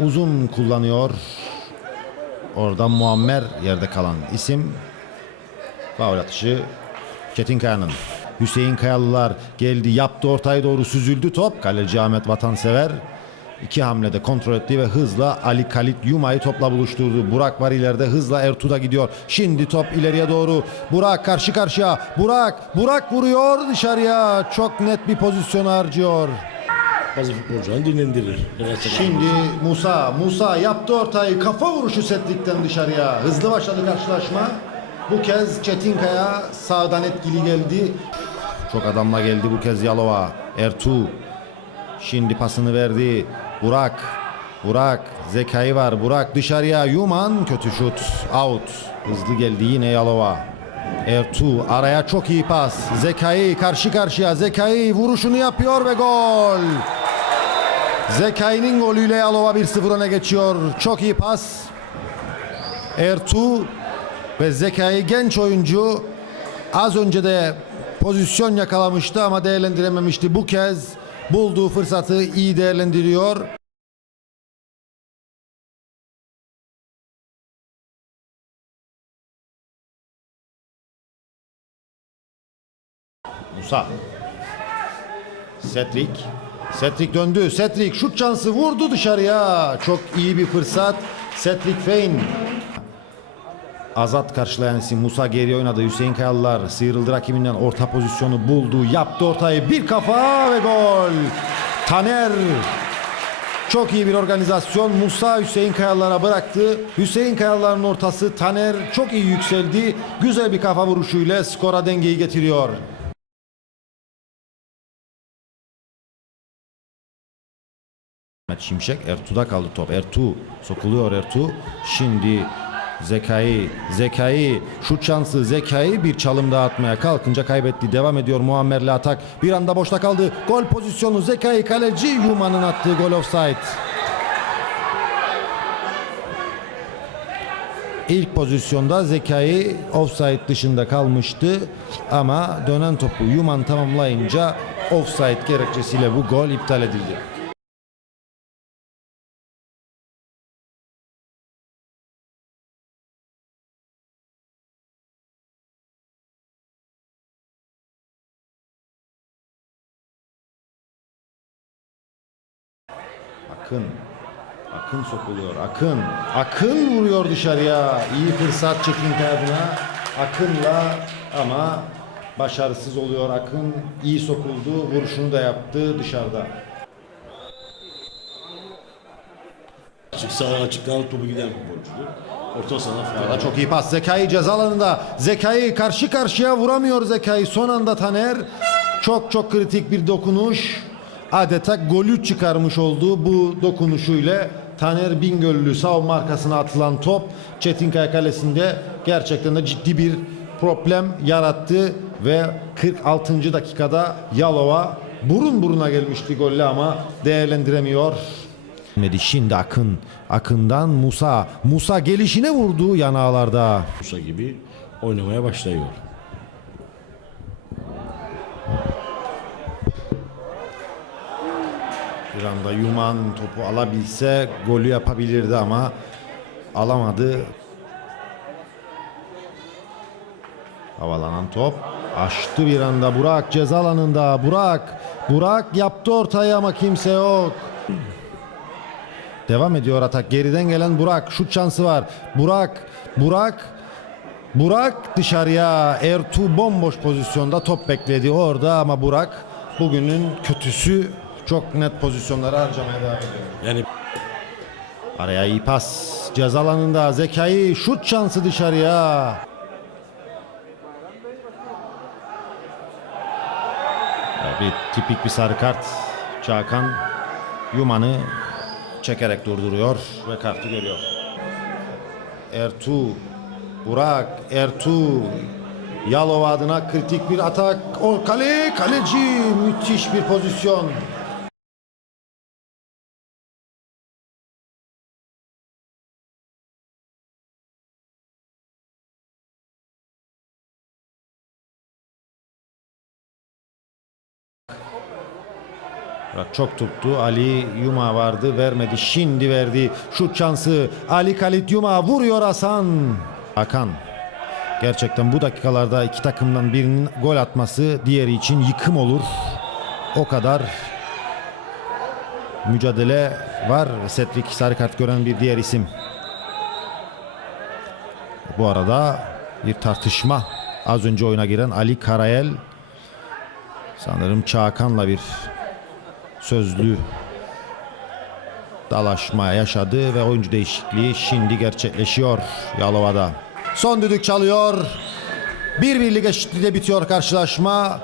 uzun kullanıyor. Orada Muammer yerde kalan isim. Faul atışı Çetin Kaya'nın. Hüseyin Kayalılar geldi yaptı ortaya doğru süzüldü top. Kaleci Ahmet Vatansever iki hamlede kontrol etti ve hızla Ali Kalit Yuma'yı topla buluşturdu. Burak var ileride hızla Ertuğ'a gidiyor. Şimdi top ileriye doğru. Burak karşı karşıya. Burak, Burak vuruyor dışarıya. Çok net bir pozisyon harcıyor. Bazı futbolcularını dinlendirir. Şimdi Musa, Musa yaptı ortayı. Kafa vuruşu setlikten dışarıya. Hızlı başladı karşılaşma. Bu kez Çetinkaya sağdan etkili geldi. Çok adamla geldi bu kez Yalova. Ertuğ. Şimdi pasını verdi. Burak. Burak. Zekai var. Burak dışarıya. Yuman kötü şut. Out. Hızlı geldi yine Yalova. Ertuğ araya çok iyi pas. Zekai karşı karşıya. Zekai vuruşunu yapıyor ve gol. Zekai'nin golüyle Yalova 1-0 öne geçiyor. Çok iyi pas. Ertuğ ve Zekai genç oyuncu az önce de pozisyon yakalamıştı ama değerlendirememişti. Bu kez bulduğu fırsatı iyi değerlendiriyor. Musa. Setrik. Setrik döndü. Setrik şut şansı vurdu dışarıya. Çok iyi bir fırsat. Setrik Fein. Azat karşılayan isim Musa geri oynadı. Hüseyin Kayalılar sıyrıldı rakibinden orta pozisyonu buldu. Yaptı ortayı bir kafa ve gol. Taner çok iyi bir organizasyon. Musa Hüseyin Kayalılar'a bıraktı. Hüseyin Kayalılar'ın ortası Taner çok iyi yükseldi. Güzel bir kafa vuruşuyla skora dengeyi getiriyor. Mehmet Şimşek Ertuğ'da kaldı top. Ertuğ sokuluyor Ertuğ. Şimdi Zekai, Zekai şut şansı Zekai bir çalım daha atmaya kalkınca kaybetti. Devam ediyor Muammer'le atak. Bir anda boşta kaldı. Gol pozisyonu Zekai kaleci Yuma'nın attığı gol offside. İlk pozisyonda Zekai offside dışında kalmıştı ama dönen topu Yuman tamamlayınca offside gerekçesiyle bu gol iptal edildi. Akın. Akın sokuluyor. Akın. Akın vuruyor dışarıya. İyi fırsat Çetin adına. Akın'la ama başarısız oluyor. Akın iyi sokuldu. Vuruşunu da yaptı dışarıda. Açık saha açıktan topu giden futbolcudur. Orta saha falan. çok iyi pas. Zekai ceza alanında. Zekai karşı karşıya vuramıyor Zekai. Son anda Taner çok çok kritik bir dokunuş. Adeta golü çıkarmış olduğu bu dokunuşuyla Taner Bingöllü savunma arkasına atılan top Çetinkaya kalesinde gerçekten de ciddi bir problem yarattı ve 46. dakikada Yalova burun buruna gelmişti golle ama değerlendiremiyor. Şimdi Akın. Akın'dan Musa. Musa gelişine vurdu yanağlarda. Musa gibi oynamaya başlıyor. Bir anda Yuman topu alabilse golü yapabilirdi ama alamadı. Havalanan top. Açtı bir anda Burak ceza alanında. Burak. Burak yaptı ortaya ama kimse yok. Devam ediyor atak. Geriden gelen Burak. Şut şansı var. Burak. Burak. Burak dışarıya. Ertuğ bomboş pozisyonda top bekledi orada ama Burak bugünün kötüsü çok net pozisyonları harcamaya devam ediyor. Yani Araya iyi pas. Ceza alanında Zekai şut şansı dışarıya. Ya Bir tipik bir sarı kart. Çakan Yuman'ı çekerek durduruyor ve kartı görüyor. Ertuğ, Burak, Ertuğ, Yalova adına kritik bir atak. O kale, kaleci müthiş bir pozisyon. Bak çok tuttu. Ali Yuma vardı vermedi. Şimdi verdi. Şut şansı. Ali Kalit Yuma vuruyor Hasan. Hakan. Gerçekten bu dakikalarda iki takımdan birinin gol atması diğeri için yıkım olur. O kadar mücadele var. Setrik sarı kart gören bir diğer isim. Bu arada bir tartışma. Az önce oyuna giren Ali Karayel sanırım Çağkan'la bir sözlü dalaşma yaşadı ve oyuncu değişikliği şimdi gerçekleşiyor Yalova'da. Son düdük çalıyor. Bir birlik eşitliğiyle bitiyor karşılaşma.